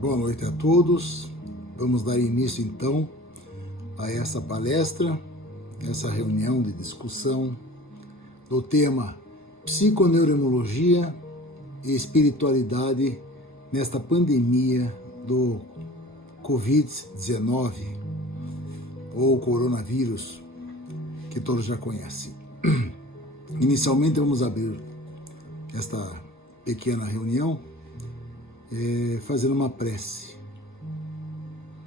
Boa noite a todos. Vamos dar início então a essa palestra, essa reunião de discussão do tema Psiconeuroimmunologia e Espiritualidade nesta pandemia do Covid-19 ou coronavírus, que todos já conhecem. Inicialmente vamos abrir esta pequena reunião fazendo uma prece.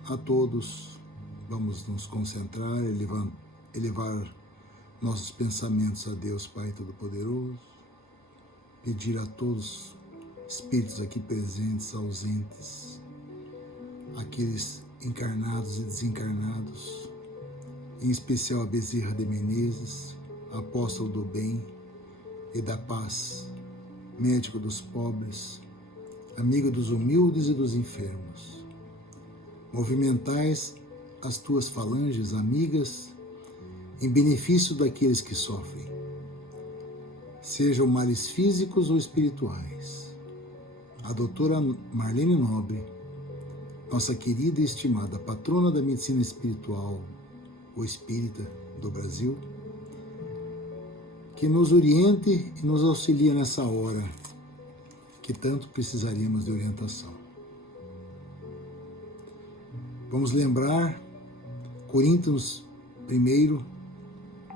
A todos vamos nos concentrar, elevar nossos pensamentos a Deus Pai Todo-Poderoso, pedir a todos os espíritos aqui presentes, ausentes, aqueles encarnados e desencarnados, em especial a Bezerra de Menezes, apóstolo do bem e da paz, médico dos pobres, amigo dos humildes e dos enfermos. Movimentais as tuas falanges amigas em benefício daqueles que sofrem, sejam males físicos ou espirituais. A doutora Marlene Nobre, nossa querida e estimada patrona da medicina espiritual, ou espírita do Brasil, que nos oriente e nos auxilia nessa hora que tanto precisaríamos de orientação. Vamos lembrar Coríntios 1,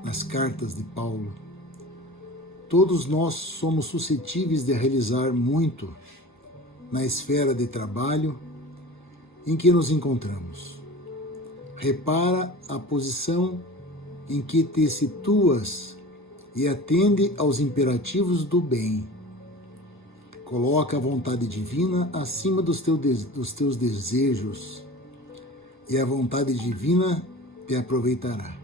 nas cartas de Paulo. Todos nós somos suscetíveis de realizar muito na esfera de trabalho em que nos encontramos. Repara a posição em que te situas e atende aos imperativos do bem. Coloca a vontade divina acima dos teus desejos, e a vontade divina te aproveitará.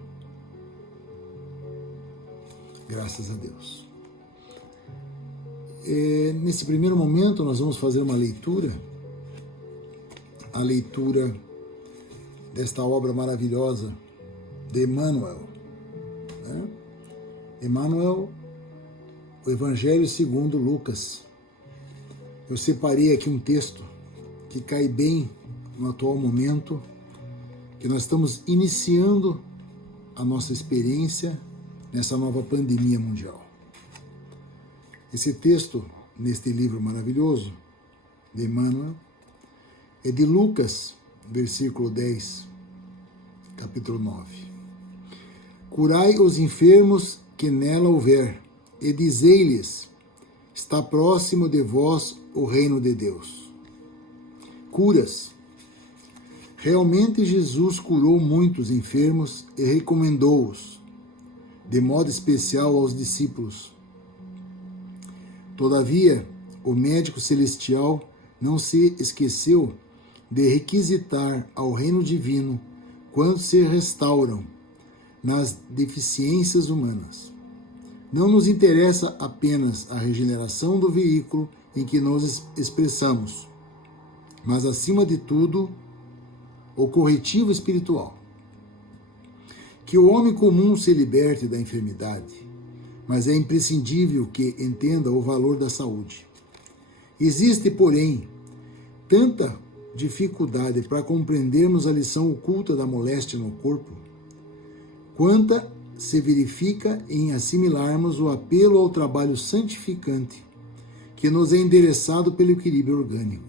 Graças a Deus. Nesse primeiro momento, nós vamos fazer uma leitura, a leitura desta obra maravilhosa de Emmanuel. Emmanuel, o Evangelho segundo Lucas. Eu separei aqui um texto que cai bem no atual momento, que nós estamos iniciando a nossa experiência nessa nova pandemia mundial. Esse texto, neste livro maravilhoso de Emmanuel, é de Lucas, versículo 10, capítulo 9. Curai os enfermos que nela houver, e dizei-lhes: está próximo de vós o reino de Deus. Curas. Realmente Jesus curou muitos enfermos e recomendou-os, de modo especial aos discípulos. Todavia, o médico celestial não se esqueceu de requisitar ao reino divino quantos se restauram nas deficiências humanas. Não nos interessa apenas a regeneração do veículo em que nos expressamos, mas, acima de tudo, o corretivo espiritual. Que o homem comum se liberte da enfermidade, mas é imprescindível que entenda o valor da saúde. Existe, porém, tanta dificuldade para compreendermos a lição oculta da moléstia no corpo, quanta se verifica em assimilarmos o apelo ao trabalho santificante que nos é endereçado pelo equilíbrio orgânico.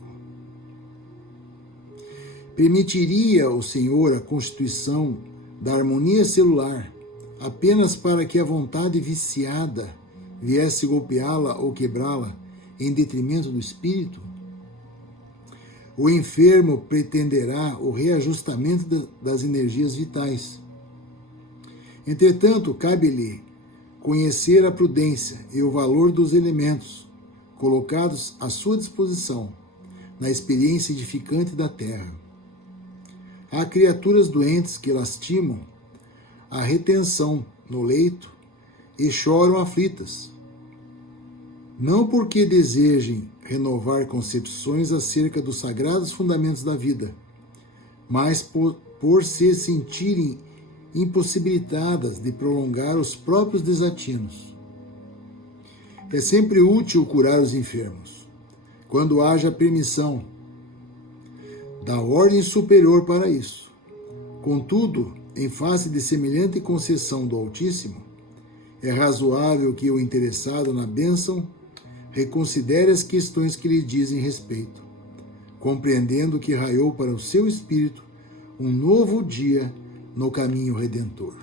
Permitiria o Senhor a constituição da harmonia celular apenas para que a vontade viciada viesse golpeá-la ou quebrá-la em detrimento do espírito? O enfermo pretenderá o reajustamento das energias vitais. Entretanto, cabe-lhe conhecer a prudência e o valor dos elementos colocados à sua disposição na experiência edificante da terra. Há criaturas doentes que lastimam a retenção no leito e choram aflitas, não porque desejem renovar concepções acerca dos sagrados fundamentos da vida, mas por se sentirem impossibilitadas de prolongar os próprios desatinos. É sempre útil curar os enfermos, quando haja permissão, da ordem superior para isso. Contudo, em face de semelhante concessão do Altíssimo, é razoável que o interessado na bênção reconsidere as questões que lhe dizem respeito, compreendendo que raiou para o seu espírito um novo dia no caminho redentor.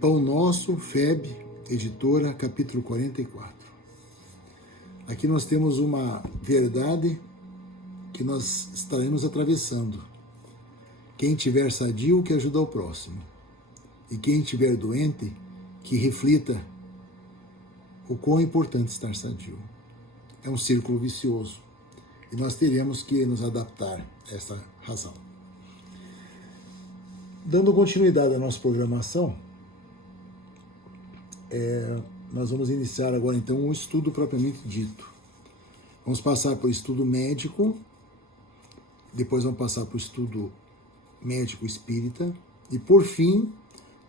Pão Nosso, FEB, editora, capítulo 44. Aqui nós temos uma verdade que nós estaremos atravessando. Quem tiver sadio, que ajude ao próximo. E quem tiver doente, que reflita o quão importante estar sadio. É um círculo vicioso. E nós teremos que nos adaptar a essa razão. Dando continuidade à nossa programação, nós vamos iniciar agora então um estudo propriamente dito. Vamos passar por estudo médico, depois vamos passar por estudo médico espírita e por fim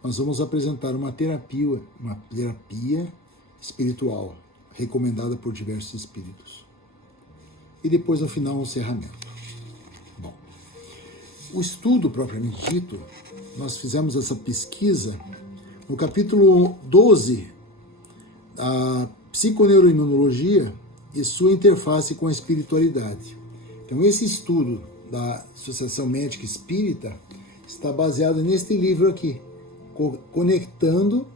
nós vamos apresentar uma terapia espiritual recomendada por diversos espíritos. E depois no final um encerramento. Bom, o estudo propriamente dito, nós fizemos essa pesquisa no capítulo 12, a psiconeuroimunologia e sua interface com a espiritualidade. Então, esse estudo da Associação Médica Espírita está baseado neste livro aqui, Conectando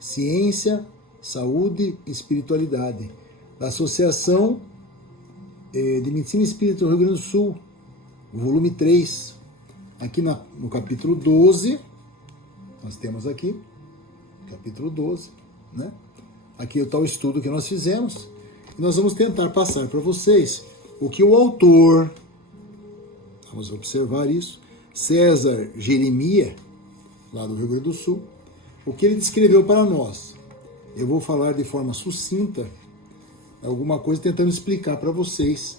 Ciência, Saúde e Espiritualidade, da Associação de Medicina Espírita do Rio Grande do Sul, volume 3. Aqui no capítulo 12, nós temos aqui, capítulo 12, né? Aqui está o estudo que nós fizemos. E nós vamos tentar passar para vocês o que o autor, vamos observar isso, César Jeremias, lá do Rio Grande do Sul, o que ele descreveu para nós. Eu vou falar de forma sucinta alguma coisa tentando explicar para vocês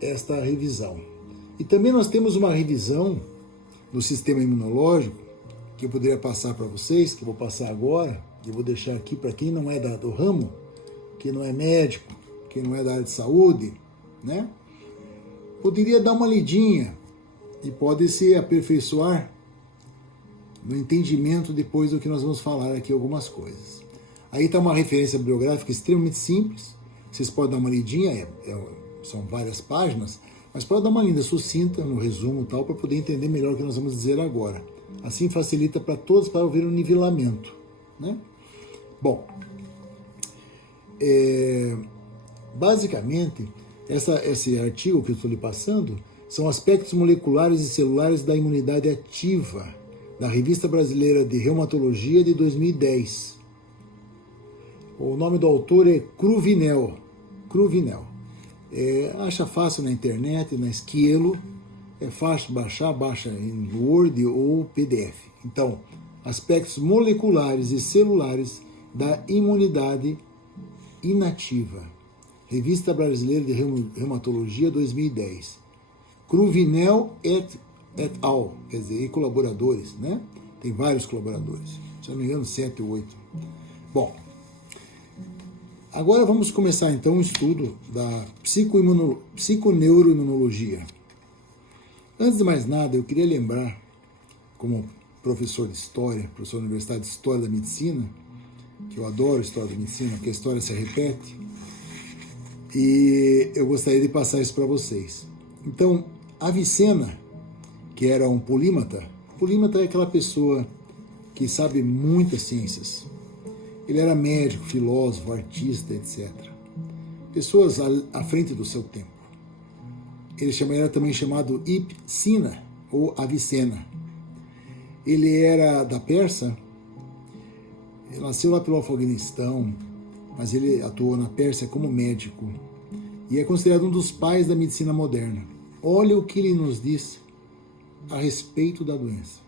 esta revisão. E também nós temos uma revisão do sistema imunológico que eu poderia passar para vocês, que eu vou passar agora, e vou deixar aqui para quem não é do ramo, que não é médico, quem não é da área de saúde, né? Poderia dar uma lidinha e pode se aperfeiçoar no entendimento depois do que nós vamos falar aqui algumas coisas. Aí está uma referência bibliográfica extremamente simples, vocês podem dar uma lidinha, são várias páginas, mas pode dar uma linda sucinta no resumo e tal, para poder entender melhor o que nós vamos dizer agora. Assim facilita para todos para ouvir o nivelamento, né? Bom, basicamente, esse artigo que eu estou lhe passando são aspectos moleculares e celulares da imunidade ativa, da Revista Brasileira de Reumatologia de 2010. O nome do autor é Cruvinel. Acha fácil na internet, na Esquilo, é fácil de baixar, baixa em Word ou PDF. Então, aspectos moleculares e celulares da imunidade inativa. Revista Brasileira de Reumatologia 2010. Cruvinel et al., quer dizer, e colaboradores, né? Tem vários colaboradores, se não me engano 7 ou 8. Bom, agora vamos começar então o estudo da psiconeuroimunologia. Antes de mais nada, eu queria lembrar, como professor de História, professor da Universidade de História da Medicina, que eu adoro História da Medicina, porque a história se repete, e eu gostaria de passar isso para vocês. Então, Avicena, que era um polímata é aquela pessoa que sabe muitas ciências. Ele era médico, filósofo, artista, etc. Pessoas à frente do seu tempo. Ele era também chamado Ibn-Sina, ou Avicena. Ele era da Pérsia, ele nasceu lá pelo Afeganistão, mas ele atuou na Pérsia como médico e é considerado um dos pais da medicina moderna. Olha o que ele nos diz a respeito da doença.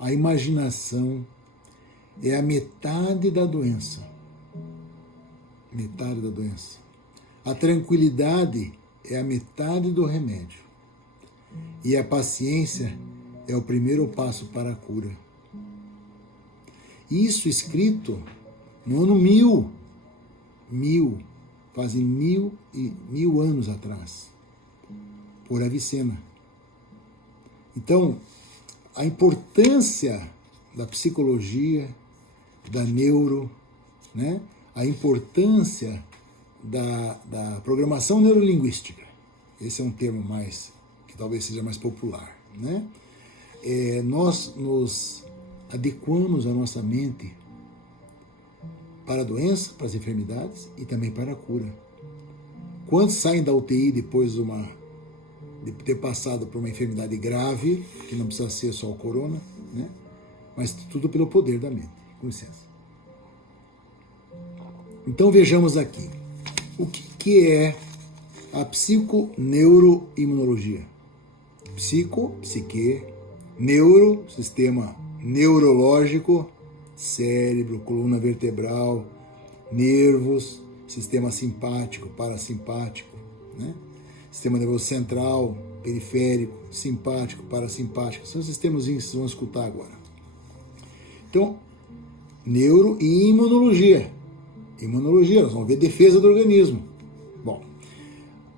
A imaginação é a metade da doença. Metade da doença. A tranquilidade é a metade do remédio. E a paciência é o primeiro passo para a cura. Isso escrito no ano 1000 fazem mil anos atrás, por Avicena. Então, a importância da psicologia, da neuro, né? A importância da programação neurolinguística. Esse é um termo que talvez seja mais popular, né? Nós nos adequamos a nossa mente para a doença, para as enfermidades e também para a cura. Quantos saem da UTI depois de ter passado por uma enfermidade grave, que não precisa ser só o corona, né? Mas tudo pelo poder da mente. Com licença. Então vejamos aqui. O que é a psiconeuroimunologia? Psique, neuro, sistema neurológico, cérebro, coluna vertebral, nervos, sistema simpático, parasimpático, né? Sistema nervoso central, periférico, simpático, parasimpático. São os sistemas que vocês vão escutar agora. Então, neuro e imunologia. Imunologia, nós vamos ver defesa do organismo. Bom,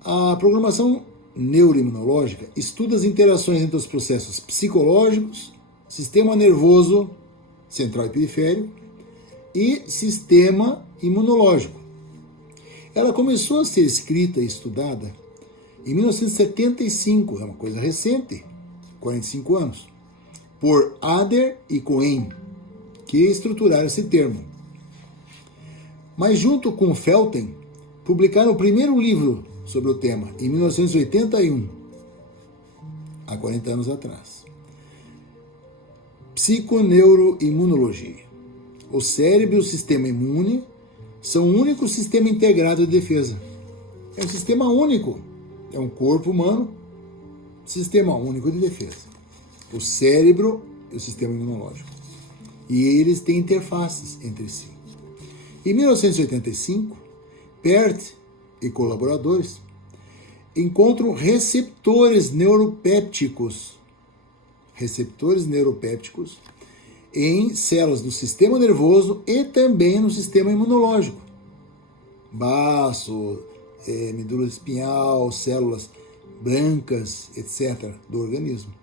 a programação neuroimunológica estuda as interações entre os processos psicológicos, sistema nervoso central e periférico e sistema imunológico. Ela começou a ser escrita e estudada em 1975, é uma coisa recente, 45 anos, por Adler e Cohen, que estruturaram esse termo. Mas junto com Felten, publicaram o primeiro livro sobre o tema, em 1981, há 40 anos atrás. Psiconeuroimunologia. O cérebro e o sistema imune são o único sistema integrado de defesa. É um sistema único. É um corpo humano, sistema único de defesa. O cérebro e o sistema imunológico. E eles têm interfaces entre si. Em 1985, Perth e colaboradores encontram receptores neuropépticos em células do sistema nervoso e também no sistema imunológico. Baço, medula espinhal, células brancas, etc., do organismo.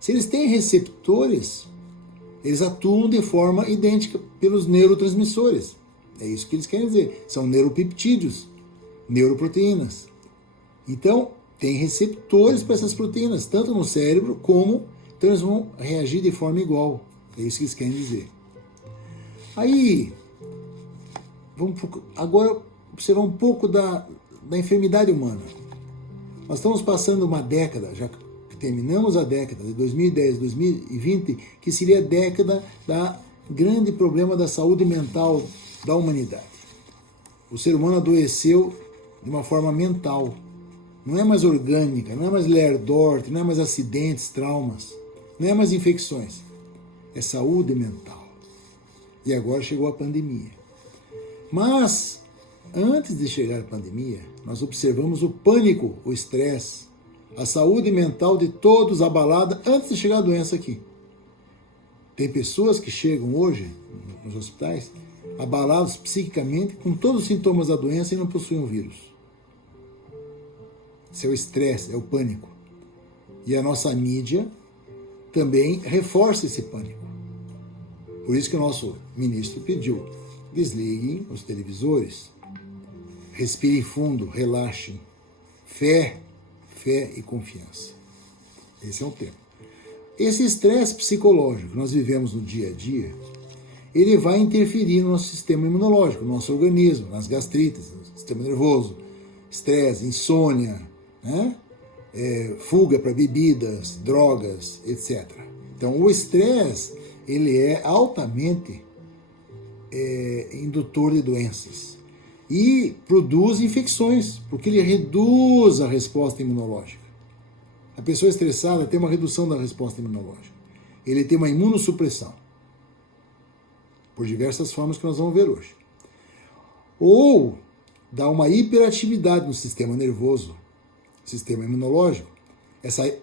Se eles têm receptores, eles atuam de forma idêntica pelos neurotransmissores. É isso que eles querem dizer. São neuropeptídeos, neuroproteínas. Então, tem receptores para essas proteínas, tanto no cérebro como... Então, eles vão reagir de forma igual. É isso que eles querem dizer. Aí, vamos agora observar um pouco da enfermidade humana. Nós estamos passando uma década, já terminamos a década de 2010, 2020, que seria a década da grande problema da saúde mental da humanidade. O ser humano adoeceu de uma forma mental. Não é mais orgânica, não é mais Lerdort, não é mais acidentes, traumas, não é mais infecções. É saúde mental. E agora chegou a pandemia. Mas, antes de chegar a pandemia, nós observamos o pânico, o estresse, a saúde mental de todos abalada antes de chegar a doença aqui. Tem pessoas que chegam hoje nos hospitais abalados psiquicamente com todos os sintomas da doença e não possuem o vírus. Isso é o estresse, é o pânico. E a nossa mídia também reforça esse pânico. Por isso que o nosso ministro pediu: desliguem os televisores, respirem fundo, relaxem. Fé e confiança. Esse é um tema. Esse estresse psicológico que nós vivemos no dia a dia, ele vai interferir no nosso sistema imunológico, no nosso organismo, nas gastrites, no sistema nervoso, estresse, insônia, né? Fuga para bebidas, drogas, etc. Então, o estresse, ele é altamente indutor de doenças e produz infecções, porque ele reduz a resposta imunológica. A pessoa estressada tem uma redução da resposta imunológica. Ele tem uma imunossupressão, por diversas formas que nós vamos ver hoje. Ou dá uma hiperatividade no sistema nervoso, sistema imunológico,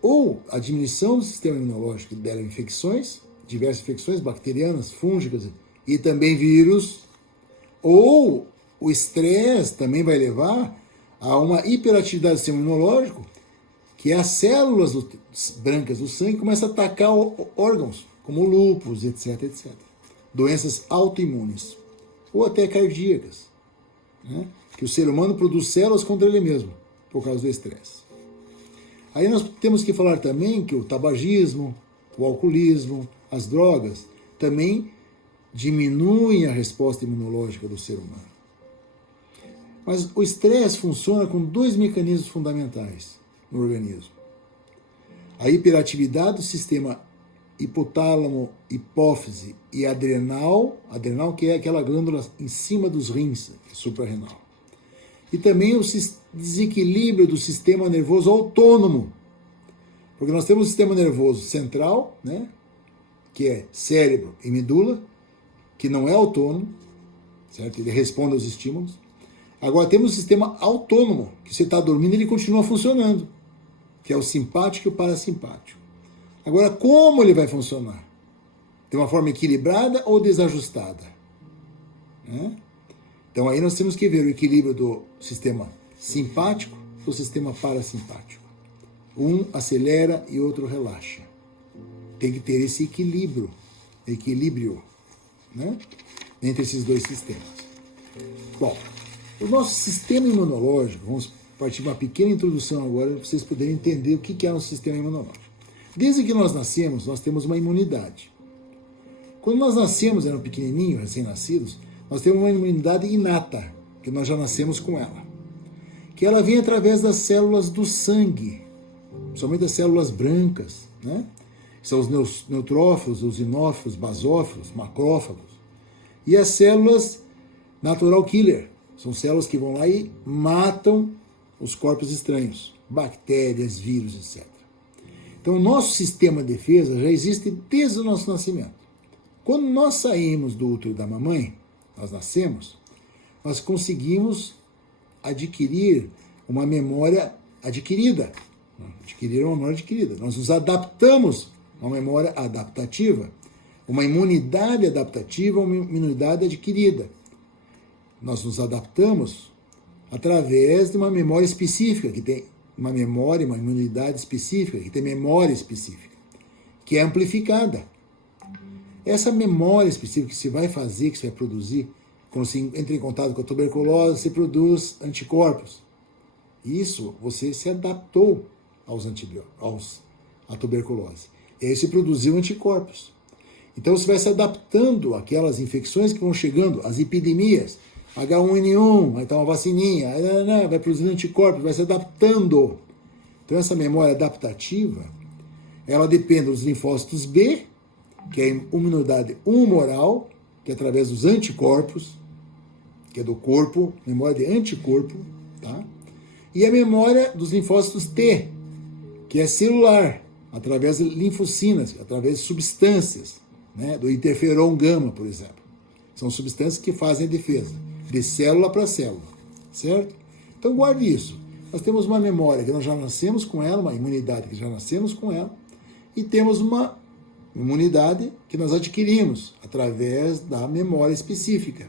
ou a diminuição do sistema imunológico que dela infecções, diversas infecções bacterianas, fúngicas e também vírus, ou o estresse também vai levar a uma hiperatividade do sistema imunológico, que as células brancas do sangue começam a atacar órgãos, como lúpus, etc, etc. Doenças autoimunes, ou até cardíacas, né? Que o ser humano produz células contra ele mesmo, por causa do estresse. Aí nós temos que falar também que o tabagismo, o alcoolismo, as drogas, também diminuem a resposta imunológica do ser humano. Mas o estresse funciona com dois mecanismos fundamentais no organismo. A hiperatividade do sistema hipotálamo, hipófise e adrenal que é aquela glândula em cima dos rins, suprarrenal. E também o desequilíbrio do sistema nervoso autônomo. Porque nós temos o sistema nervoso central, né, que é cérebro e medula, que não é autônomo, certo? Ele responde aos estímulos. Agora temos o sistema autônomo, que você está dormindo e ele continua funcionando, que é o simpático e o parasimpático. Agora, como ele vai funcionar? De uma forma equilibrada ou desajustada? Né? Então aí nós temos que ver o equilíbrio do sistema simpático do sistema parasimpático. Um acelera e outro relaxa. Tem que ter esse equilíbrio, né, entre esses dois sistemas. Bom, o nosso sistema imunológico, vamos partir de uma pequena introdução agora para vocês poderem entender o que é um sistema imunológico. Desde que nós nascemos, nós temos uma imunidade. Quando nós nascemos, eram pequenininhos, recém-nascidos, nós temos uma imunidade inata, que nós já nascemos com ela. Que ela vem através das células do sangue, principalmente as células brancas, né? São os neutrófilos, os eosinófilos, basófilos, macrófagos. E as células natural killer, são células que vão lá e matam os corpos estranhos, bactérias, vírus, etc. Então, o nosso sistema de defesa já existe desde o nosso nascimento. Quando nós saímos do útero da mamãe, nós nascemos, nós conseguimos adquirir uma memória adquirida. Nós nos adaptamos a uma memória adaptativa, uma imunidade adaptativa, uma imunidade adquirida. Nós nos adaptamos através de uma memória específica, que tem uma memória, uma imunidade específica, que tem memória específica, que é amplificada. Essa memória específica que você vai fazer, que você vai produzir, quando você entra em contato com a tuberculose, você produz anticorpos. Isso, você se adaptou à tuberculose. E aí você produziu anticorpos. Então você vai se adaptando àquelas infecções que vão chegando, às epidemias, H1N1, vai estar uma vacininha, vai produzindo anticorpos, vai se adaptando. Então essa memória adaptativa, ela depende dos linfócitos B, que é a imunidade humoral, que é através dos anticorpos, que é do corpo, memória de anticorpo, tá? E a memória dos linfócitos T, que é celular, através de linfocinas, através de substâncias, né? Do interferon gama, por exemplo. São substâncias que fazem a defesa, de célula para célula, certo? Então guarde isso. Nós temos uma memória que nós já nascemos com ela, uma imunidade que já nascemos com ela, e temos uma imunidade que nós adquirimos através da memória específica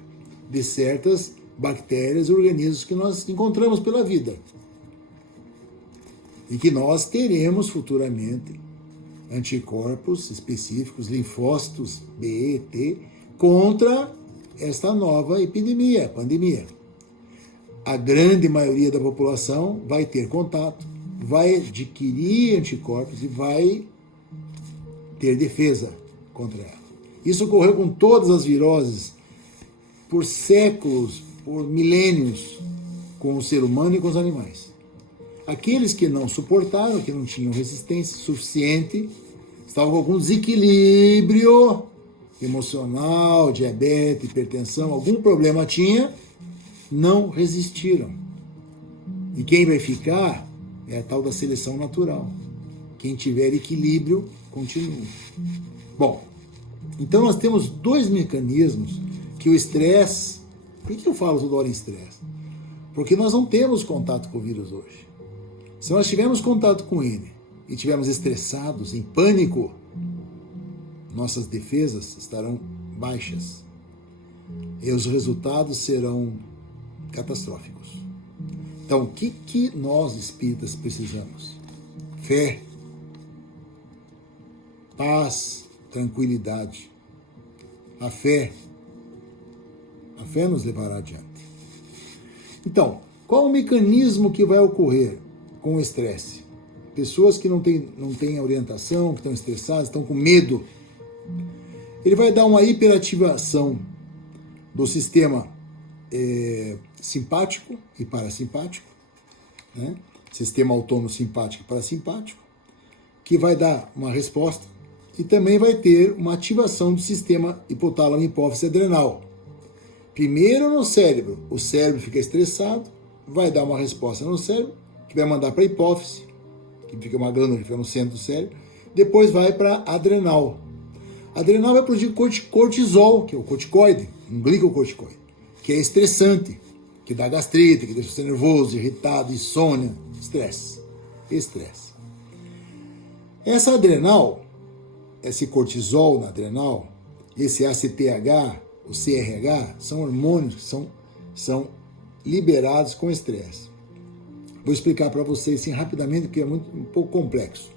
de certas bactérias e organismos que nós encontramos pela vida. E que nós teremos futuramente anticorpos específicos, linfócitos B, T, contra esta nova epidemia, pandemia. A grande maioria da população vai ter contato, vai adquirir anticorpos e vai ter defesa contra ela. Isso ocorreu com todas as viroses por séculos, por milênios, com o ser humano e com os animais. Aqueles que não suportaram, que não tinham resistência suficiente, estavam com algum desequilíbrio emocional, diabetes, hipertensão, algum problema tinha, não resistiram. E quem vai ficar é a tal da seleção natural. Quem tiver equilíbrio, continua. Bom, então nós temos dois mecanismos que o estresse... Por que eu falo toda hora em estresse? Porque nós não temos contato com o vírus hoje. Se nós tivermos contato com ele e estivermos estressados, em pânico, nossas defesas estarão baixas. E os resultados serão catastróficos. Então, o que nós espíritas precisamos? Fé, paz, tranquilidade. A fé nos levará adiante. Então, qual o mecanismo que vai ocorrer com o estresse? Pessoas que não têm orientação, que estão estressadas, estão com medo. Ele vai dar uma hiperativação do sistema simpático e parasimpático, né? Sistema autônomo simpático e parasimpático, que vai dar uma resposta e também vai ter uma ativação do sistema hipotálamo, hipófise adrenal. Primeiro no cérebro, o cérebro fica estressado, vai dar uma resposta no cérebro, que vai mandar para a hipófise, que fica uma glândula que fica no centro do cérebro, depois vai para a adrenal. A adrenal vai produzir cortisol, que é o corticoide, um glicocorticoide, que é estressante, que dá gastrite, que deixa você nervoso, irritado, insônia, estresse. Essa adrenal, esse cortisol na adrenal, esse ACTH, o CRH, são hormônios que são liberados com estresse. Vou explicar para vocês assim, rapidamente, porque é um pouco complexo.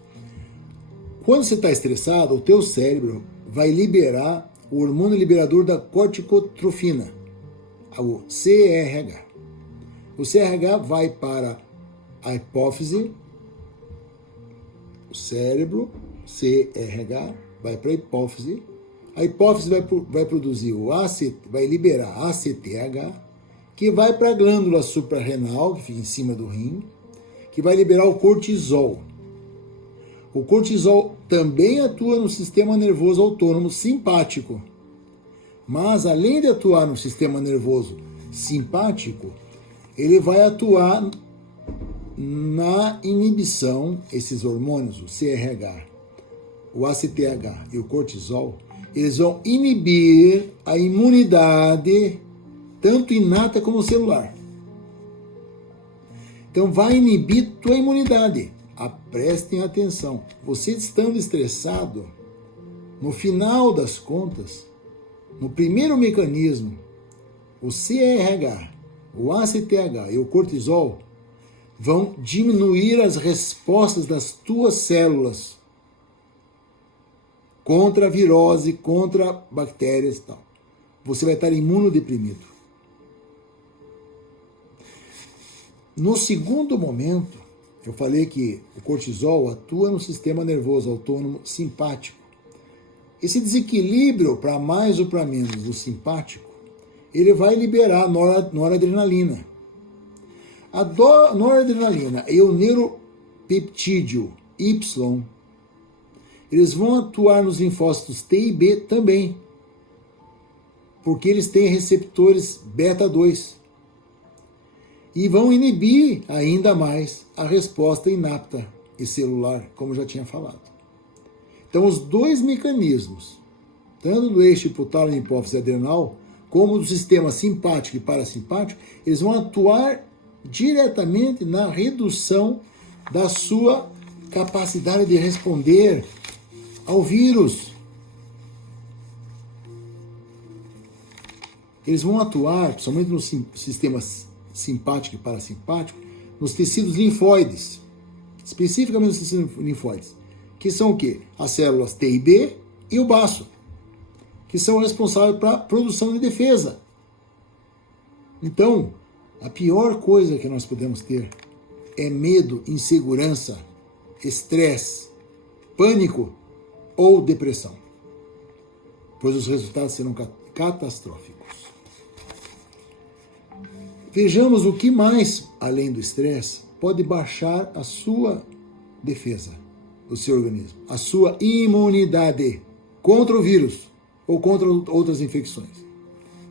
Quando você está estressado, o teu cérebro vai liberar o hormônio liberador da corticotrofina, o CRH. O CRH vai para a hipófise, o cérebro, CRH, vai para a hipófise vai produzir vai liberar ACTH, que vai para a glândula suprarrenal, que fica em cima do rim, que vai liberar o cortisol. O cortisol também atua no sistema nervoso autônomo simpático. Mas, além de atuar no sistema nervoso simpático, ele vai atuar na inibição, esses hormônios, o CRH, o ACTH e o cortisol, eles vão inibir a imunidade, tanto inata como celular. Então, vai inibir tua imunidade. Prestem atenção. Você estando estressado, no final das contas, no primeiro mecanismo, o CRH, o ACTH e o cortisol vão diminuir as respostas das tuas células contra a virose, contra bactérias e tal. Você vai estar imunodeprimido. No segundo momento, eu falei que o cortisol atua no sistema nervoso autônomo simpático. Esse desequilíbrio, para mais ou para menos, do simpático, ele vai liberar noradrenalina. A noradrenalina e o neuropeptídeo Y, eles vão atuar nos linfócitos T e B também, porque eles têm receptores beta-2 e vão inibir ainda mais a resposta inapta e celular, como já tinha falado. Então, os dois mecanismos, tanto do eixo hipotálamo e hipófise adrenal, como do sistema simpático e parasimpático, eles vão atuar diretamente na redução da sua capacidade de responder ao vírus. Eles vão atuar, principalmente nos sistemas simpático e parasimpático, nos tecidos linfóides, especificamente nos tecidos linfóides, que são o quê? As células T e B e o baço, que são responsáveis para a produção de defesa. Então, a pior coisa que nós podemos ter é medo, insegurança, estresse, pânico ou depressão, pois os resultados serão catastróficos. Vejamos o que mais, além do estresse, pode baixar a sua defesa do seu organismo, a sua imunidade contra o vírus ou contra outras infecções.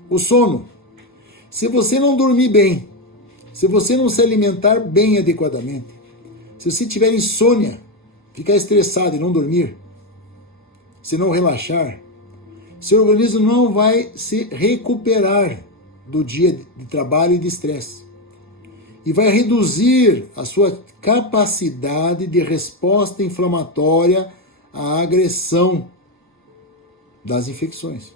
O sono. Se você não dormir bem, se você não se alimentar bem adequadamente, se você tiver insônia, ficar estressado e não dormir, se não relaxar, seu organismo não vai se recuperar do dia de trabalho e de estresse. E vai reduzir a sua capacidade de resposta inflamatória à agressão das infecções.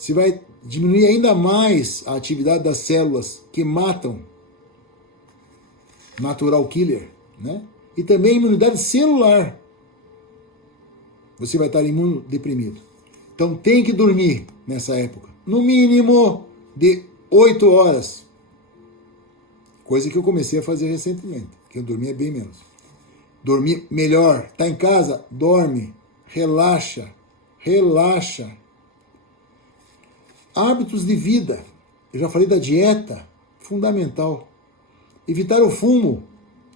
Você vai diminuir ainda mais a atividade das células que matam, natural killer, né? E também a imunidade celular. Você vai estar imunodeprimido. Então tem que dormir nessa época, no mínimo de 8 horas. Coisa que eu comecei a fazer recentemente, que eu dormia bem menos. Dormir melhor. Tá em casa? Dorme. Relaxa. Relaxa. Hábitos de vida. Eu já falei da dieta. Fundamental. Evitar o fumo,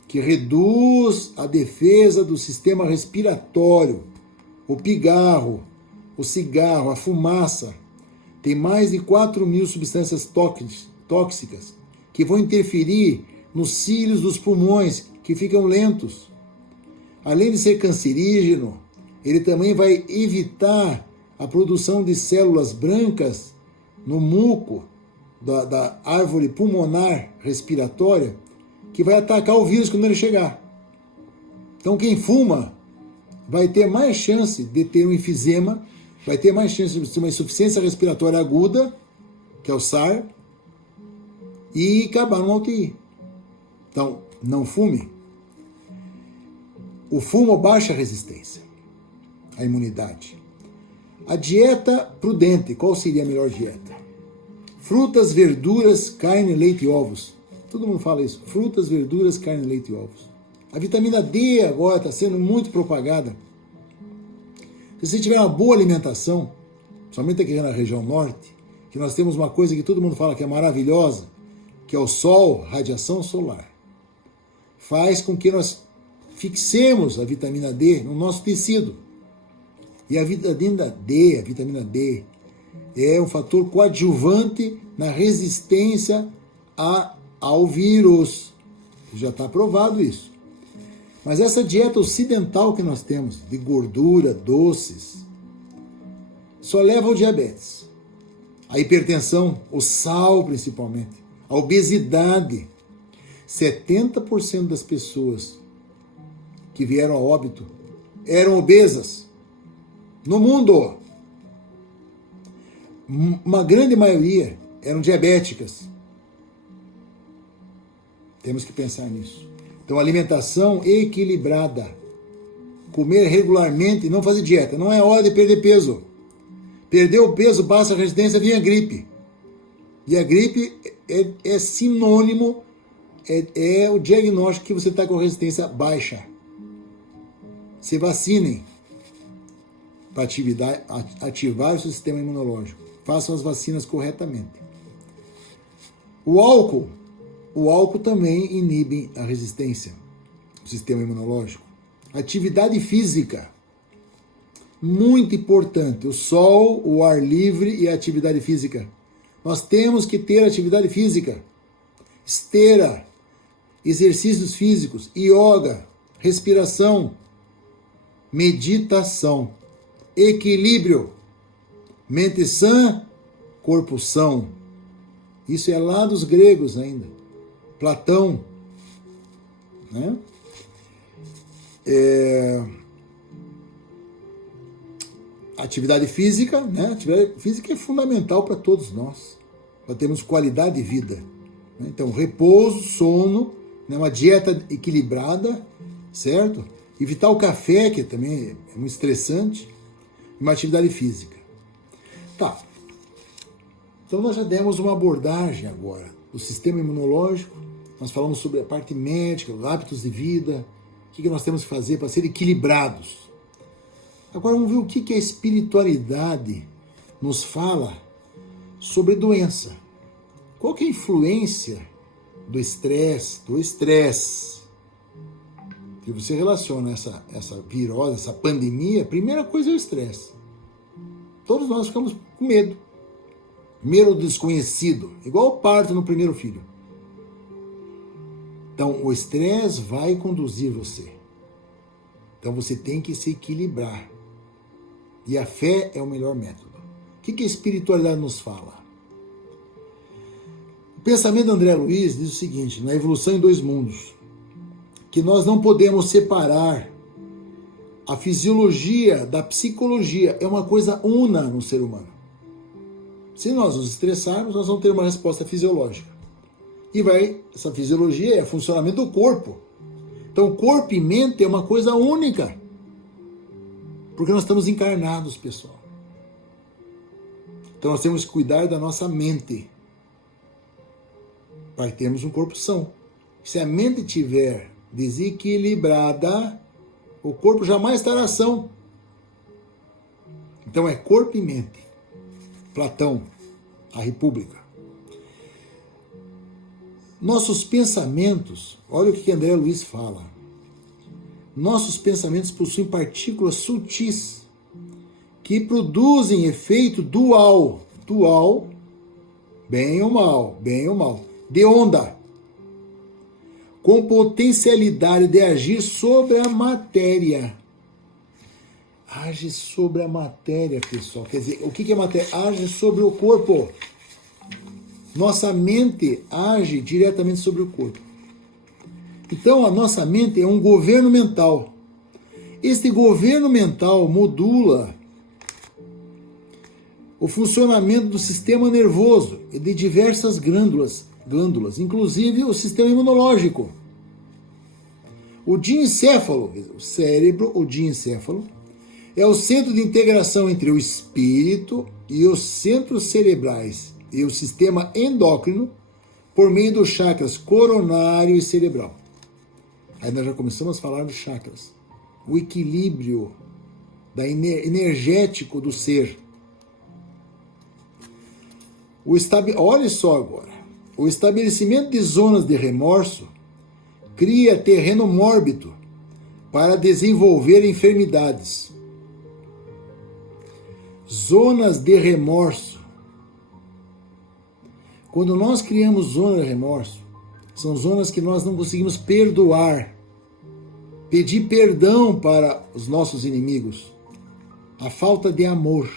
que reduz a defesa do sistema respiratório. O pigarro, o cigarro, a fumaça. Tem mais de 4.000 substâncias tóxicas que vão interferir nos cílios dos pulmões, que ficam lentos. Além de ser cancerígeno, ele também vai evitar a produção de células brancas no muco da árvore pulmonar respiratória, que vai atacar o vírus quando ele chegar. Então quem fuma vai ter mais chance de ter um enfisema, vai ter mais chance de ter uma insuficiência respiratória aguda, que é o SAR, e acabar numa UTI. Então, não fume. O fumo baixa a resistência, a imunidade. A dieta prudente, qual seria a melhor dieta? Frutas, verduras, carne, leite e ovos. Todo mundo fala isso. Frutas, verduras, carne, leite e ovos. A vitamina D agora está sendo muito propagada. Se você tiver uma boa alimentação, somente aqui na região norte, que nós temos uma coisa que todo mundo fala que é maravilhosa, que é o sol, radiação solar, faz com que nós fixemos a vitamina D no nosso tecido. E a vitamina D é um fator coadjuvante na resistência ao vírus. Já está provado isso. Mas essa dieta ocidental que nós temos, de gordura, doces, só leva ao diabetes, a hipertensão, o sal principalmente, a obesidade. 70% das pessoas que vieram a óbito eram obesas no mundo. Uma grande maioria eram diabéticas. Temos que pensar nisso. Então, alimentação equilibrada. Comer regularmente e não fazer dieta. Não é hora de perder peso. Perder o peso, passa a resistência, vem a gripe. E a gripe é sinônimo, é o diagnóstico que você está com resistência baixa. Se vacinem para ativar o seu sistema imunológico. Façam as vacinas corretamente. O álcool também inibe a resistência do sistema imunológico. Atividade física, muito importante. O sol, o ar livre e a atividade física. Nós temos que ter atividade física. Esteira, exercícios físicos, yoga, respiração, meditação, equilíbrio, mente sã, corpo são. Isso é lá dos gregos ainda. Platão, né? Atividade física, né? Atividade física é fundamental para todos nós, para termos qualidade de vida. Né? Então, repouso, sono, né? Uma dieta equilibrada, certo? Evitar o café, que também é muito estressante, e uma atividade física. Tá. Então, nós já demos uma abordagem agora do sistema imunológico, nós falamos sobre a parte médica, os hábitos de vida, o que nós temos que fazer para ser equilibrados. Agora vamos ver o que a espiritualidade nos fala sobre doença. Qual que é a influência do estresse? Que você relaciona essa virose, essa pandemia, a primeira coisa é o estresse. Todos nós ficamos com medo. Medo do desconhecido, igual o parto no primeiro filho. Então, o estresse vai conduzir você. Então, você tem que se equilibrar. E a fé é o melhor método. O que a espiritualidade nos fala? O pensamento de André Luiz diz o seguinte, na Evolução em Dois Mundos, que nós não podemos separar a fisiologia da psicologia. É uma coisa una no ser humano. Se nós nos estressarmos, nós vamos ter uma resposta fisiológica. Essa fisiologia é o funcionamento do corpo. Então, corpo e mente é uma coisa única. Porque nós estamos encarnados, pessoal. Então, nós temos que cuidar da nossa mente. Para termos um corpo são. Se a mente estiver desequilibrada, o corpo jamais estará são. Então, é corpo e mente. Platão, a República. Nossos pensamentos, olha o que André Luiz fala. Nossos pensamentos possuem partículas sutis que produzem efeito dual. Dual, bem ou mal, de onda. Com potencialidade de agir sobre a matéria. Age sobre a matéria, pessoal. Quer dizer, o que é matéria? Age sobre o corpo. Nossa mente age diretamente sobre o corpo. Então, a nossa mente é um governo mental. Este governo mental modula o funcionamento do sistema nervoso e de diversas glândulas, inclusive o sistema imunológico. O diencéfalo, o cérebro, o diencéfalo, é o centro de integração entre o espírito e os centros cerebrais e o sistema endócrino por meio dos chakras coronário e cerebral. Aí nós já começamos a falar dos chakras. O equilíbrio energético do ser. Olha só agora. O estabelecimento de zonas de remorso cria terreno mórbido para desenvolver enfermidades. Zonas de remorso. Quando nós criamos zonas de remorso, são zonas que nós não conseguimos perdoar, pedir perdão para os nossos inimigos, a falta de amor.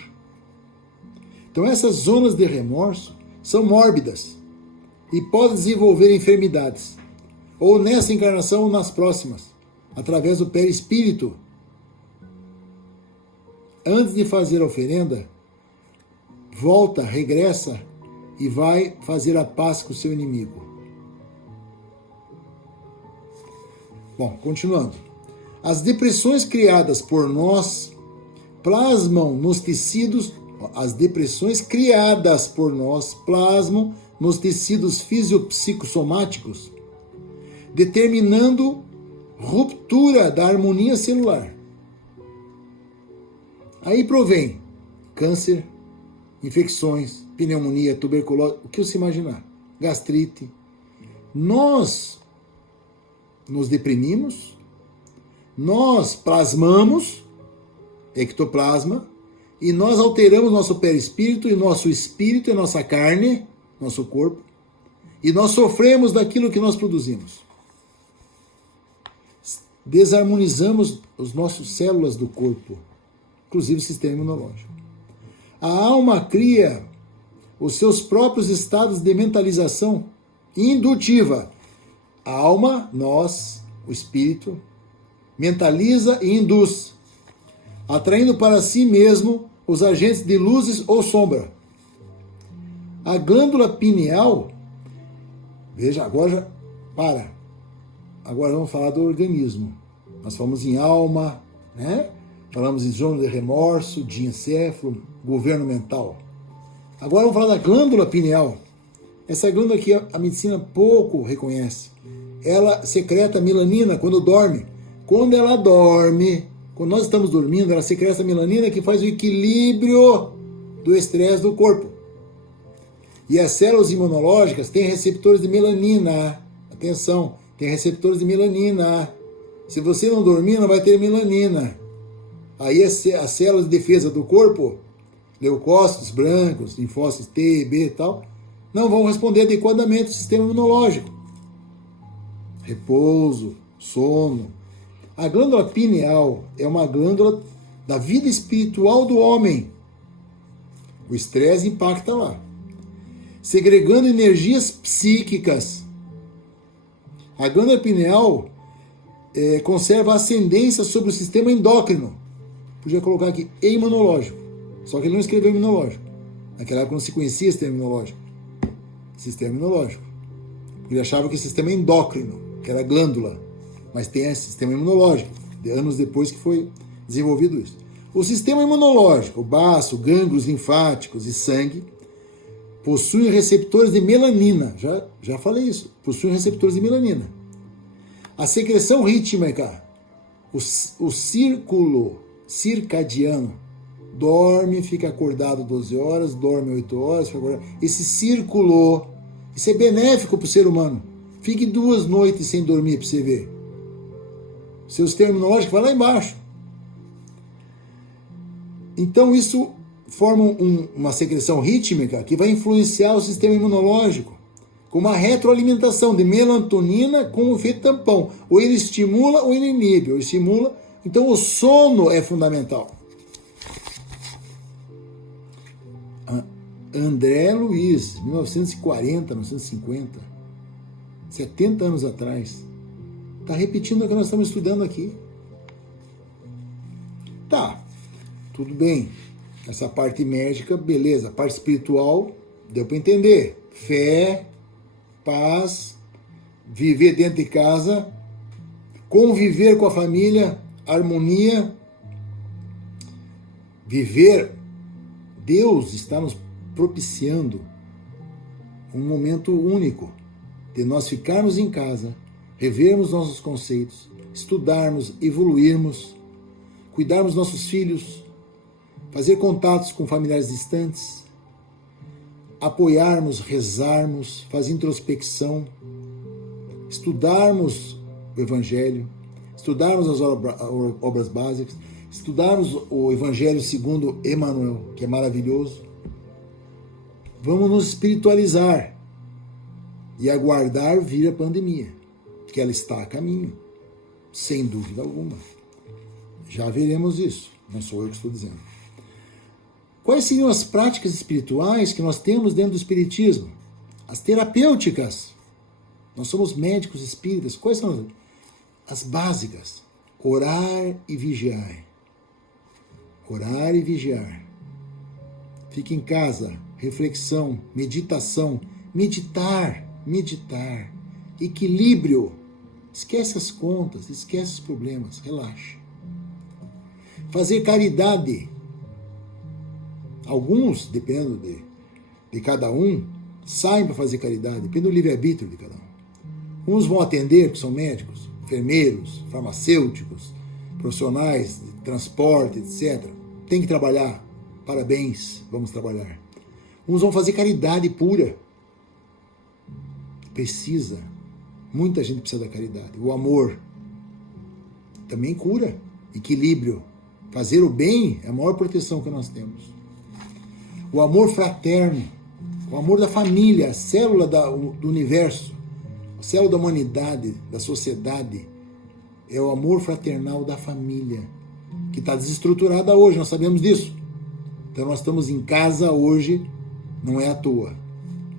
Então essas zonas de remorso são mórbidas e podem desenvolver enfermidades, ou nessa encarnação ou nas próximas, através do perispírito. Antes de fazer a oferenda, volta, regressa e vai fazer a paz com o seu inimigo. Bom, continuando. As depressões criadas por nós plasmam nos tecidos. As depressões criadas por nós plasmam nos tecidos fisiopsicossomáticos, determinando ruptura da harmonia celular. Aí provém câncer, infecções, pneumonia, tuberculose, o que você imaginar, gastrite. Nós nos deprimimos, nós plasmamos, ectoplasma, e nós alteramos nosso perispírito e nosso espírito e nossa carne, nosso corpo, e nós sofremos daquilo que nós produzimos. Desarmonizamos as nossas células do corpo, inclusive o sistema imunológico. A alma cria os seus próprios estados de mentalização indutiva. A alma, nós, o espírito, mentaliza e induz, atraindo para si mesmo os agentes de luzes ou sombra. A glândula pineal, veja, agora vamos falar do organismo. Nós falamos em alma, né? Falamos em zona de remorso, diencéfalo, governo mental. Agora vamos falar da glândula pineal. Essa glândula aqui a medicina pouco reconhece. Ela secreta melanina quando dorme. Quando ela dorme, quando nós estamos dormindo, ela secreta melanina que faz o equilíbrio do estresse do corpo. E as células imunológicas têm receptores de melanina. Atenção, tem receptores de melanina. Se você não dormir, não vai ter melanina. Aí as células de defesa do corpo, leucócitos brancos, linfócitos T, B e tal, não vão responder adequadamente ao sistema imunológico. Repouso, sono. A glândula pineal é uma glândula da vida espiritual do homem. O estresse impacta lá, segregando energias psíquicas. A glândula pineal conserva ascendência sobre o sistema endócrino. Podia colocar aqui imunológico, só que ele não escreveu imunológico. Naquela época não se conhecia sistema imunológico. Sistema imunológico. Ele achava que o sistema endócrino, que era glândula, mas tem esse sistema imunológico, anos depois que foi desenvolvido isso. O sistema imunológico, o baço, gânglios linfáticos e sangue, possuem receptores de melanina. Já falei isso. Possuem receptores de melanina. A secreção rítmica, o círculo circadiano, dorme, fica acordado 12 horas, dorme 8 horas, fica acordado. Esse círculo, isso é benéfico para o ser humano. Fique 2 noites sem dormir para você ver. O seu sistema imunológico vai lá embaixo. Então isso forma uma secreção rítmica que vai influenciar o sistema imunológico com uma retroalimentação de melatonina com o efeito tampão. Ou ele estimula ou ele inibe, ou estimula. Então o sono é fundamental. André Luiz, 1940, 1950, 70 anos atrás, está repetindo o que nós estamos estudando aqui. Tá, tudo bem. Essa parte médica, beleza. A parte espiritual, deu para entender. Fé, paz, viver dentro de casa, conviver com a família, harmonia, viver. Deus está nos propiciando um momento único de nós ficarmos em casa, revermos nossos conceitos, estudarmos, evoluirmos, cuidarmos dos nossos filhos, fazer contatos com familiares distantes, apoiarmos, rezarmos, fazer introspecção, estudarmos o Evangelho, estudarmos as obras básicas, estudarmos o Evangelho segundo Emmanuel, que é maravilhoso. Vamos nos espiritualizar e aguardar vir a pandemia, que ela está a caminho, sem dúvida alguma. Já veremos isso, não sou eu que estou dizendo. Quais seriam as práticas espirituais que nós temos dentro do espiritismo? As terapêuticas. Nós somos médicos espíritas. Quais são as básicas? Orar e vigiar. Orar e vigiar. Fique em casa. Reflexão, meditação. Meditar. Equilíbrio. Esquece as contas, esquece os problemas. Relaxa. Fazer caridade. Alguns, dependendo de cada um, saem para fazer caridade, depende do livre-arbítrio de cada um. Uns vão atender, que são médicos, enfermeiros, farmacêuticos, profissionais de transporte, etc. Tem que trabalhar. Parabéns, vamos trabalhar. Uns vão fazer caridade pura. Precisa. Muita gente precisa da caridade. O amor também cura. Equilíbrio. Fazer o bem é a maior proteção que nós temos. O amor fraterno, o amor da família, a célula do universo, a célula da humanidade, da sociedade, é o amor fraternal da família, que está desestruturada hoje, nós sabemos disso. Então nós estamos em casa hoje, não é à toa,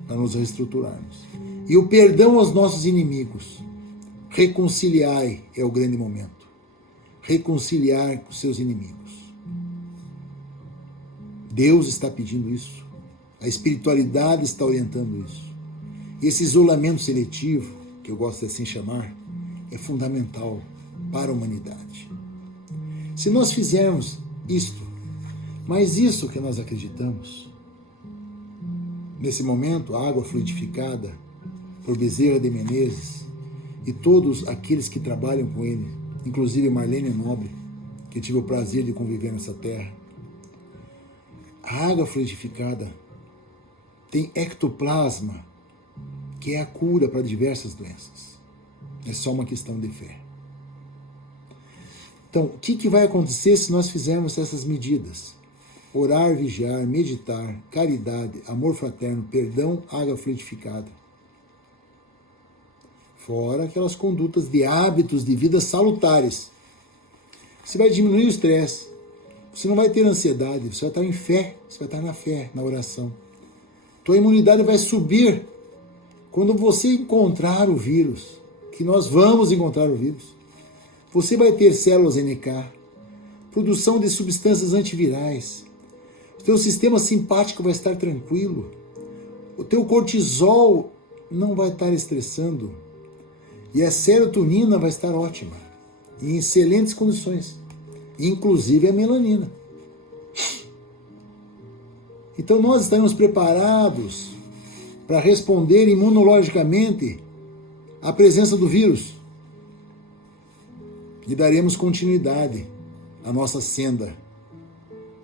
para nos reestruturarmos. E o perdão aos nossos inimigos. Reconciliai é o grande momento. Reconciliar com seus inimigos. Deus está pedindo isso. A espiritualidade está orientando isso. Esse isolamento seletivo, que eu gosto de assim chamar, é fundamental para a humanidade. Se nós fizermos isto, mas isso que nós acreditamos, nesse momento, a água fluidificada por Bezerra de Menezes e todos aqueles que trabalham com ele, inclusive Marlene Nobre, que tive o prazer de conviver nessa terra, a água fluidificada tem ectoplasma, que é a cura para diversas doenças. É só uma questão de fé. Então, o que vai acontecer se nós fizermos essas medidas? Orar, vigiar, meditar, caridade, amor fraterno, perdão, água fluidificada. Fora aquelas condutas de hábitos de vida salutares. Você vai diminuir o estresse. Você não vai ter ansiedade, você vai estar em fé, você vai estar na fé, na oração. Tua imunidade vai subir quando você encontrar o vírus, que nós vamos encontrar o vírus. Você vai ter células NK, produção de substâncias antivirais. O teu sistema simpático vai estar tranquilo. O teu cortisol não vai estar estressando. E a serotonina vai estar ótima. Em excelentes condições. Inclusive a melanina. Então nós estamos preparados para responder imunologicamente à presença do vírus. E daremos continuidade à nossa senda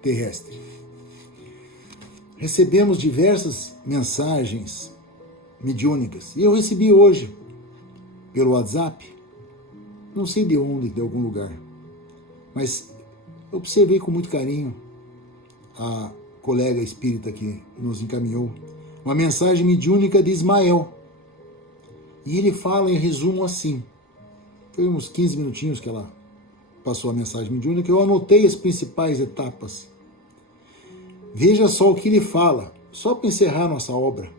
terrestre. Recebemos diversas mensagens mediúnicas. E eu recebi hoje, pelo WhatsApp, não sei de onde, de algum lugar, mas observei com muito carinho a colega espírita que nos encaminhou, uma mensagem mediúnica de Ismael. E ele fala em resumo assim. Foi uns 15 minutinhos que ela passou a mensagem mediúnica, eu anotei as principais etapas. Veja só o que ele fala, só para encerrar nossa obra.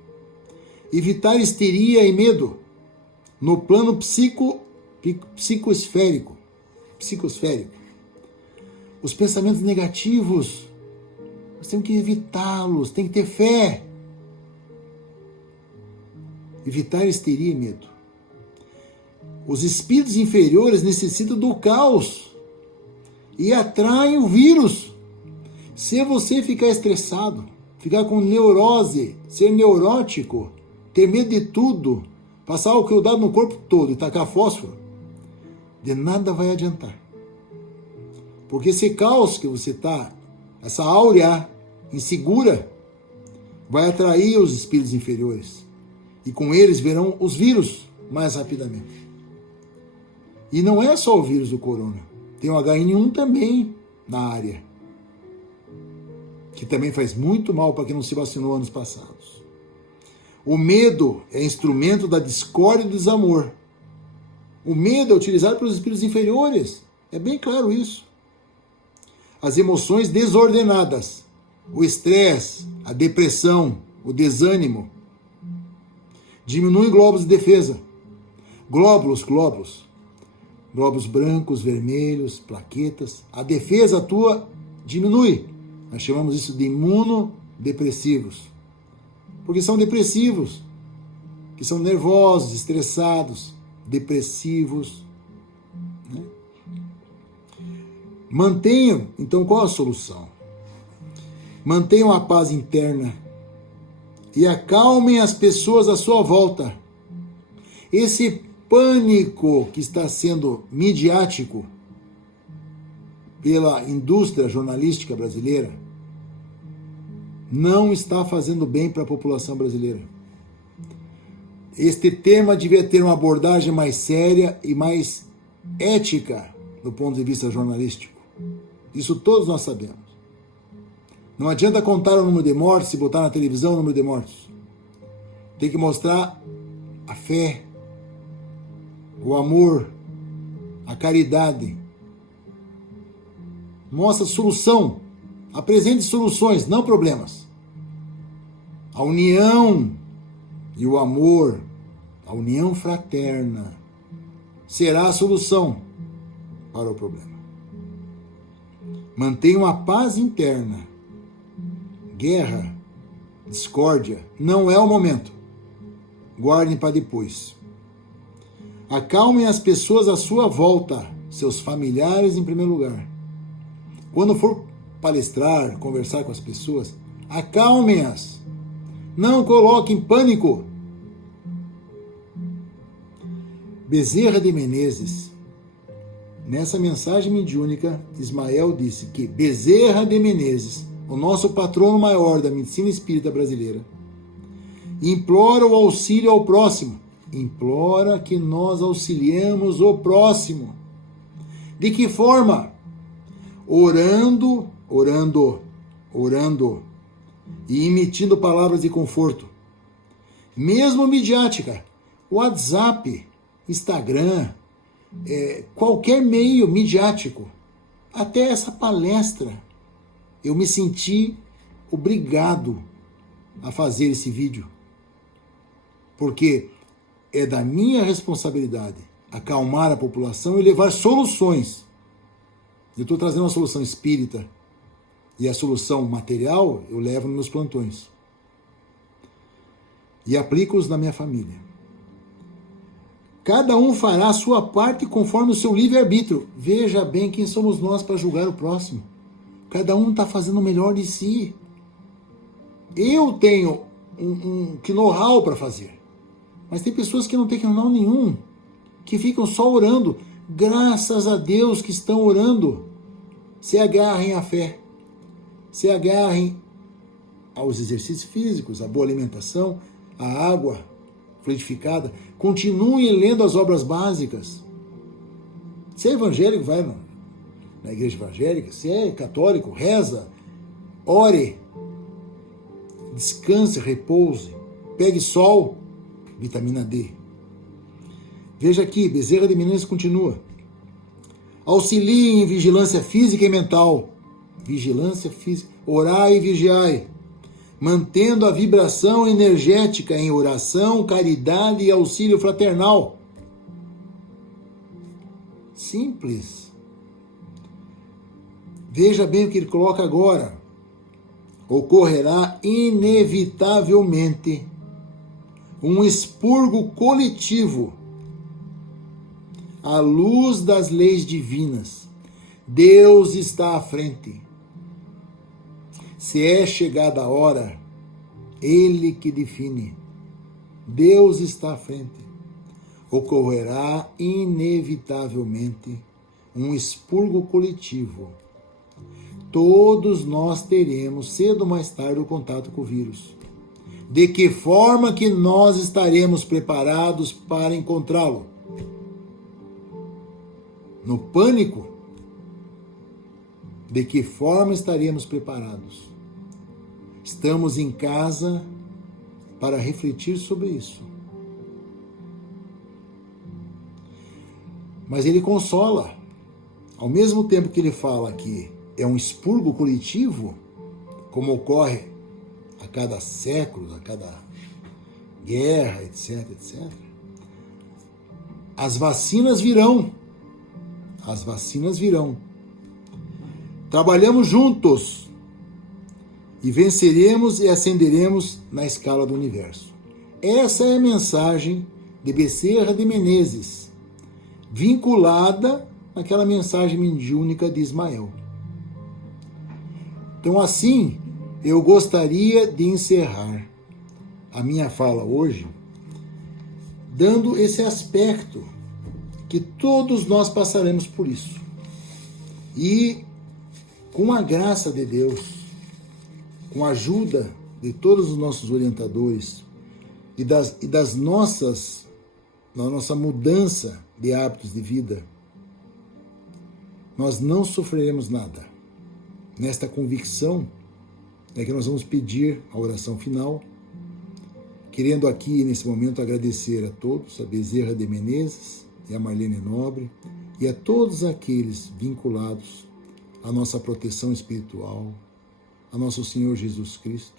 Evitar histeria e medo no plano psicosférico. Os pensamentos negativos, nós temos que evitá-los, tem que ter fé. Evitar histeria e medo. Os espíritos inferiores necessitam do caos e atraem o vírus. Se você ficar estressado, ficar com neurose, ser neurótico, ter medo de tudo, passar o dado no corpo todo e tacar fósforo, de nada vai adiantar. Porque esse caos que você está, essa áurea insegura, vai atrair os espíritos inferiores. E com eles verão os vírus mais rapidamente. E não é só o vírus do corona. Tem o HN1 também na área. Que também faz muito mal para quem não se vacinou anos passados. O medo é instrumento da discórdia e do desamor. O medo é utilizado pelos espíritos inferiores. É bem claro isso. As emoções desordenadas, o estresse, a depressão, o desânimo, diminuem glóbulos de defesa. Glóbulos brancos, vermelhos, plaquetas. A defesa tua diminui. Nós chamamos isso de imunodepressivos. Porque são depressivos, que são nervosos, estressados, depressivos. Né? Mantenham, então qual a solução? Mantenham a paz interna e acalmem as pessoas à sua volta. Esse pânico que está sendo midiático pela indústria jornalística brasileira não está fazendo bem para a população brasileira. Este tema devia ter uma abordagem mais séria e mais ética do ponto de vista jornalístico. Isso todos nós sabemos. Não adianta contar o número de mortes e botar na televisão o número de mortos. Tem que mostrar a fé, o amor, a caridade. Mostra solução. Apresente soluções, não problemas. A união e o amor, a união fraterna, será a solução para o problema. Mantenham a paz interna. Guerra, discórdia, não é o momento. Guardem para depois. Acalmem as pessoas à sua volta, seus familiares em primeiro lugar. Quando for palestrar, conversar com as pessoas, acalmem-as. Não coloquem pânico. Bezerra de Menezes, nessa mensagem mediúnica, Ismael disse que Bezerra de Menezes, o nosso patrono maior da medicina espírita brasileira, implora o auxílio ao próximo. Implora que nós auxiliemos o próximo. De que forma? Orando e emitindo palavras de conforto. Mesmo midiática, WhatsApp, Instagram, qualquer meio midiático, até essa palestra, eu me senti obrigado a fazer esse vídeo. Porque é da minha responsabilidade acalmar a população e levar soluções. Eu estou trazendo uma solução espírita, E a solução material eu levo nos meus plantões. E aplico-os na minha família. Cada um fará a sua parte conforme o seu livre-arbítrio. Veja bem quem somos nós para julgar o próximo. Cada um está fazendo o melhor de si. Eu tenho um know-how para fazer. Mas tem pessoas que não têm know-how nenhum. Que ficam só orando. Graças a Deus que estão orando. Se agarrem à fé. Se agarrem aos exercícios físicos, à boa alimentação, à água fluidificada. Continuem lendo as obras básicas. Se é evangélico, vai na igreja evangélica. Se é católico, reza, ore, descanse, repouse, pegue sol, vitamina D. Veja aqui, Bezerra de Menezes continua. Auxiliem em vigilância física e mental. Vigilância física. Orai e vigiai. Mantendo a vibração energética em oração, caridade e auxílio fraternal. Simples. Veja bem o que ele coloca agora. Ocorrerá inevitavelmente um expurgo coletivo à luz das leis divinas. Deus está à frente. Se é chegada a hora, Ele que define. Deus está à frente. Ocorrerá inevitavelmente um expurgo coletivo. Todos nós teremos, cedo ou mais tarde, o contato com o vírus. De que forma que nós estaremos preparados para encontrá-lo? No pânico? De que forma estaremos preparados? Estamos em casa para refletir sobre isso. Mas ele consola. Ao mesmo tempo que ele fala que é um expurgo coletivo, como ocorre a cada século, a cada guerra, etc, etc. As vacinas virão. As vacinas virão. Trabalhamos juntos e venceremos e ascenderemos na escala do universo. Essa é a mensagem de Bezerra de Menezes, vinculada àquela mensagem mediúnica de Ismael. Então, assim, eu gostaria de encerrar a minha fala hoje dando esse aspecto que todos nós passaremos por isso. E com a graça de Deus, com a ajuda de todos os nossos orientadores e da nossa mudança de hábitos de vida, nós não sofreremos nada. Nesta convicção é que nós vamos pedir a oração final, querendo aqui, nesse momento, agradecer a todos, a Bezerra de Menezes e a Marlene Nobre, e a todos aqueles vinculados à nossa proteção espiritual, a nosso Senhor Jesus Cristo,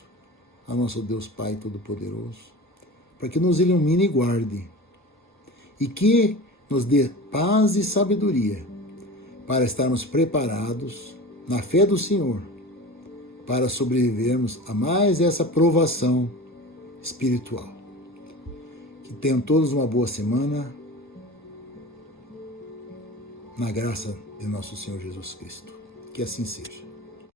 a nosso Deus Pai Todo-Poderoso, para que nos ilumine e guarde, e que nos dê paz e sabedoria para estarmos preparados, na fé do Senhor, para sobrevivermos a mais essa provação espiritual. Que tenham todos uma boa semana, na graça de nosso Senhor Jesus Cristo. Que assim seja.